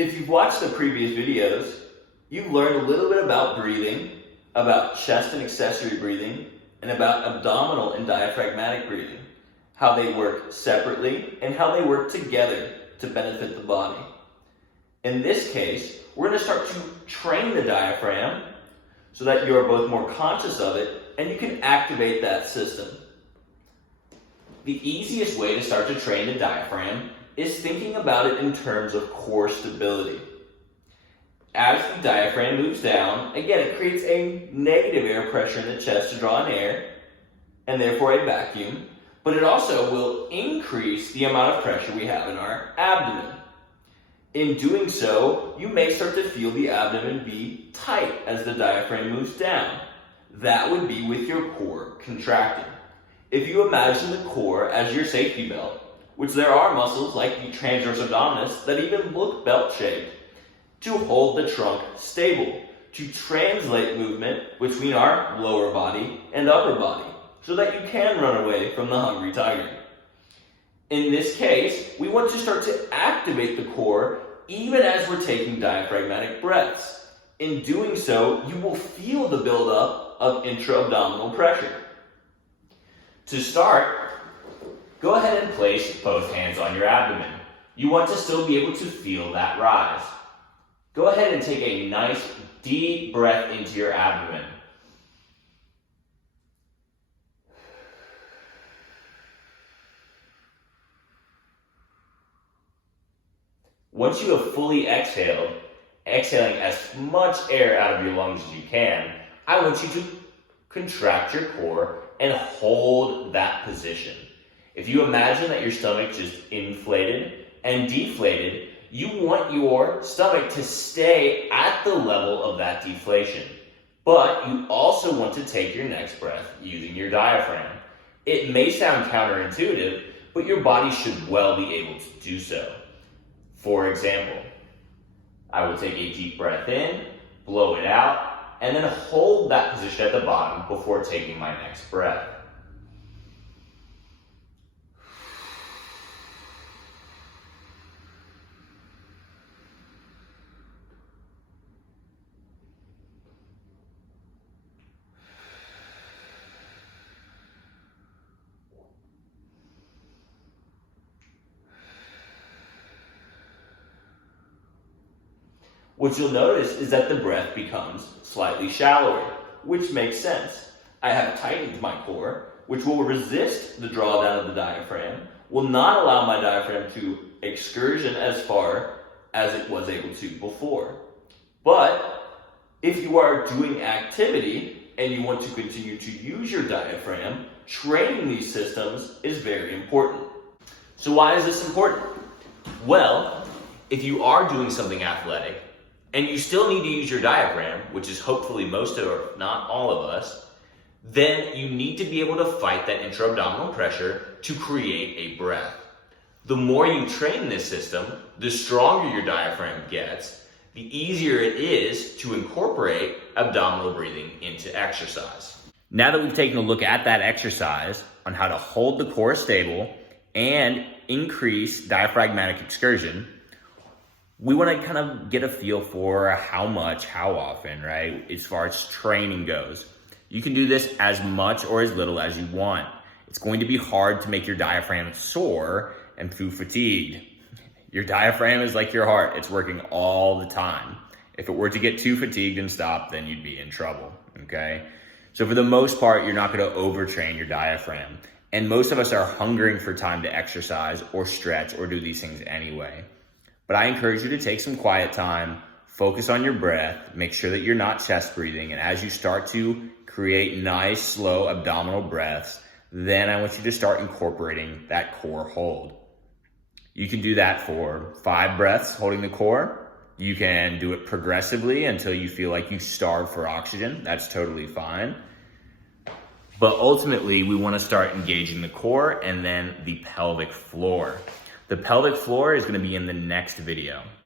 If you've watched the previous videos, you've learned a little bit about breathing, about chest and accessory breathing, and about abdominal and diaphragmatic breathing, how they work separately and how they work together to benefit the body. In this case, we're going to start to train the diaphragm so that you're both more conscious of it and you can activate that system. The easiest way to start to train the diaphragm is thinking about it in terms of core stability. As the diaphragm moves down, again, it creates a negative air pressure in the chest to draw in air, and therefore a vacuum, but it also will increase the amount of pressure we have in our abdomen. In doing so, you may start to feel the abdomen be tight as the diaphragm moves down. That would be with your core contracting. If you imagine the core as your safety belt, which there are muscles like the transverse abdominis that even look belt-shaped, to hold the trunk stable, to translate movement between our lower body and upper body, so that you can run away from the hungry tiger. In this case, we want to start to activate the core even as we're taking diaphragmatic breaths. In doing so, you will feel the buildup of intra-abdominal pressure. To start, go ahead and place both hands on your abdomen. You want to still be able to feel that rise. Go ahead and take a nice deep breath into your abdomen. Once you have fully exhaled, exhaling as much air out of your lungs as you can, I want you to contract your core and hold that position. If you imagine that your stomach just inflated and deflated, you want your stomach to stay at the level of that deflation. But you also want to take your next breath using your diaphragm. It may sound counterintuitive, but your body should well be able to do so. For example, I will take a deep breath in, blow it out, and then hold that position at the bottom before taking my next breath. What you'll notice is that the breath becomes slightly shallower, which makes sense. I have tightened my core, which will resist the drawdown of the diaphragm, will not allow my diaphragm to excursion as far as it was able to before. But if you are doing activity and you want to continue to use your diaphragm, training these systems is very important. So why is this important? Well, if you are doing something athletic, and you still need to use your diaphragm, which is hopefully most of, or not all of us, then you need to be able to fight that intra-abdominal pressure to create a breath. The more you train this system, the stronger your diaphragm gets, the easier it is to incorporate abdominal breathing into exercise. Now that we've taken a look at that exercise on how to hold the core stable and increase diaphragmatic excursion, we want to kind of get a feel for how much, how often, right? As far as training goes. You can do this as much or as little as you want. It's going to be hard to make your diaphragm sore and too fatigued. Your diaphragm is like your heart. It's working all the time. If it were to get too fatigued and stop, then you'd be in trouble, okay? So for the most part, you're not going to overtrain your diaphragm. And most of us are hungering for time to exercise or stretch or do these things anyway. But I encourage you to take some quiet time, focus on your breath, make sure that you're not chest breathing. And as you start to create nice, slow abdominal breaths, then I want you to start incorporating that core hold. You can do that for 5 breaths, holding the core. You can do it progressively until you feel like you starve for oxygen. That's totally fine. But ultimately, we want to start engaging the core and then the pelvic floor. The pelvic floor is going to be in the next video.